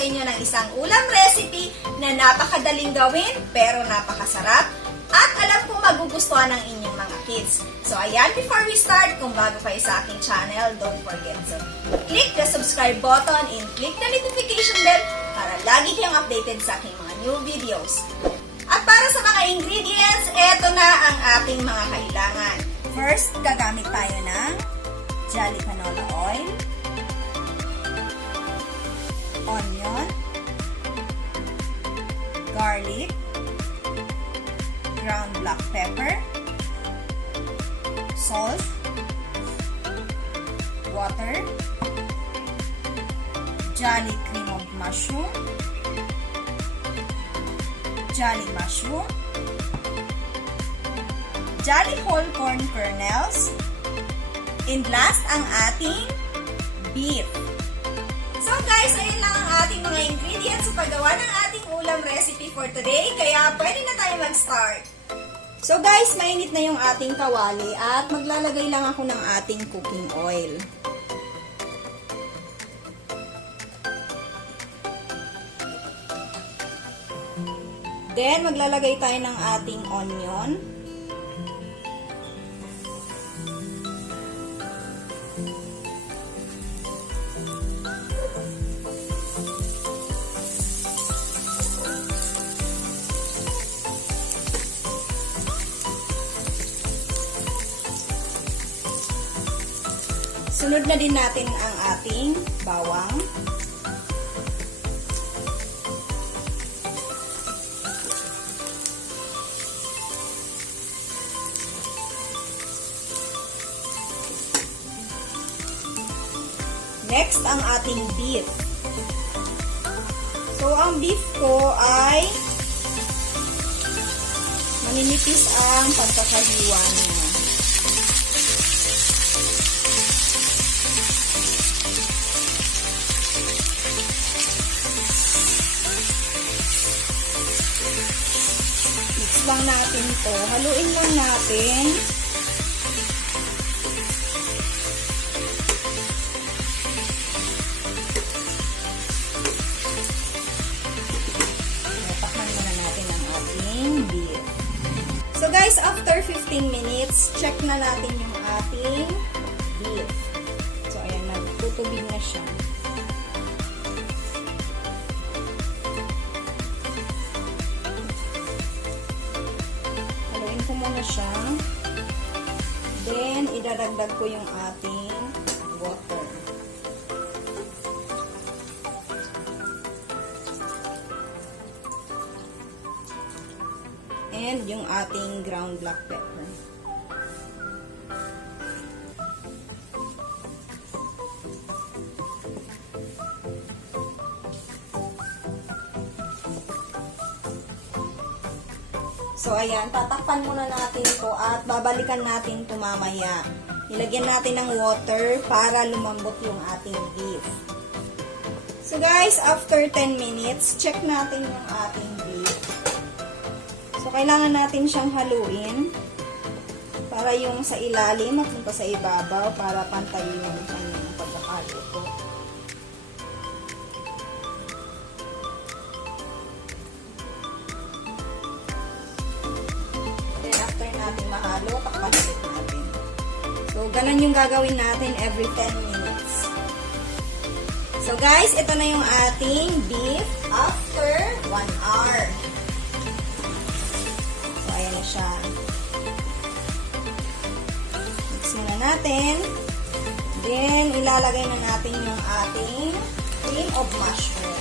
sa inyo ng isang ulam recipe na napakadaling gawin pero napakasarap at alam ko magugustuhan ng inyong mga kids. So ayan, before we start, kung bago kayo sa aking channel, don't forget to click the subscribe button and click the notification bell para lagi kayong updated sa aking mga new videos. At para sa mga ingredients, eto na ang ating mga kailangan. First, gagamit tayo ng Jolly Canola Oil, onion, garlic, ground black pepper, salt, water, Jolly cream of mushroom, Jolly mushroom, Jolly whole corn kernels, and last ang ating beef. So guys, ayun lang ang ating mga ingredients sa paggawa ng ating ulam recipe for today, kaya pwede na tayo mag-start. So guys, mainit na yung ating kawali at maglalagay lang ako ng ating cooking oil. Then, maglalagay tayo ng ating onion. Sunod na din natin ang ating bawang. Next, ang ating beef. So, ang beef ko ay maninipis ang pagkakahiwa niya. Mix lang natin to. Haluin lang natin. So guys, after 15 minutes, check na natin yung ating beef. So ayan, nagtutubig na siya. Haluin ko muna siya. Then, idadagdag ko yung ating water. And yung ating ground black pepper. So ayan, tatakpan muna natin ito at babalikan natin ito mamaya. Nilagyan natin ng water para lumambot yung ating beef. So guys, after 10 minutes, check natin yung ating beef. So, kailangan natin siyang haluin para yung sa ilalim mapunta sa ibabaw para pantay yung kanyang pagkakaluto. Then, after natin mahalo, takpan ulit natin. So, ganun yung gagawin natin every 10 minutes. So, guys, ito na yung ating beef after 1 hour. Ayan na siya. Mix muna natin. Then, ilalagay na natin yung ating cream of mushroom.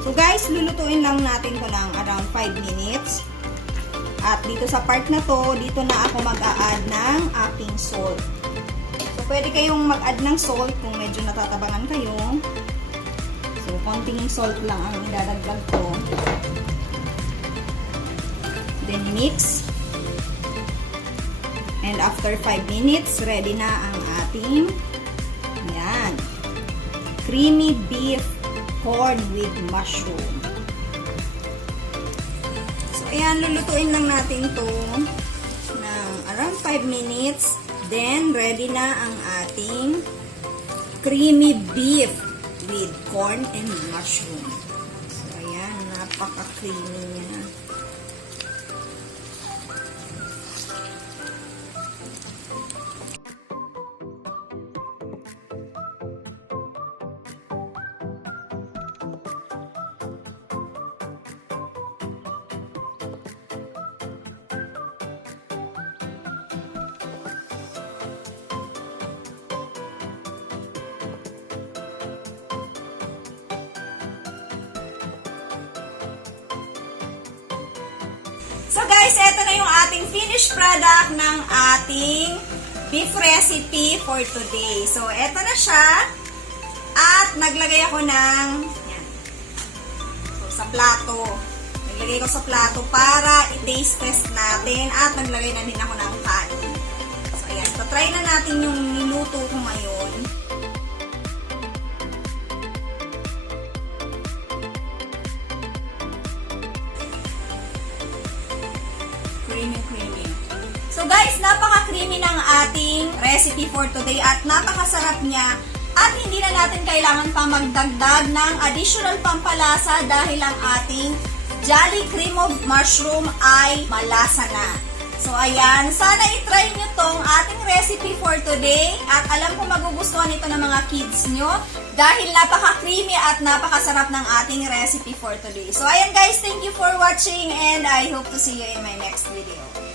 So guys, lulutuin lang natin to ng around 5 minutes. At dito sa part na to, dito na ako mag-a-add ng aking salt. So pwede kayong mag-add ng salt kung medyo natatabangan kayo. So konting salt lang ang idadagdag ko. Then mix. And after 5 minutes, ready na ang ating yan, creamy beef corn with mushroom. So, ayan, lulutuin lang natin to ng around 5 minutes. Then, ready na ang ating creamy beef with corn and mushroom. So, ayan, napaka-creamy niya. So guys, eto na yung ating finished product ng ating beef recipe for today. So eto na siya. At naglagay ako ng yan. So, sa plato. Naglagay ko sa plato para i-taste test natin. At naglagay na din ako ng kanin. So ayan. So try na natin yung niluto ko ngayon. Creamy. So guys, napaka-creamy ng ating recipe for today at napakasarap niya at hindi na natin kailangan pa magdagdag ng additional pampalasa dahil ang ating Jolly Cream of Mushroom ay malasa na. So ayan, sana i-try nyo tong ating recipe for today at alam ko magugustuhan ito ng mga kids nyo dahil napaka-creamy at napakasarap ng ating recipe for today. So ayan guys, thank you for watching and I hope to see you in my next video.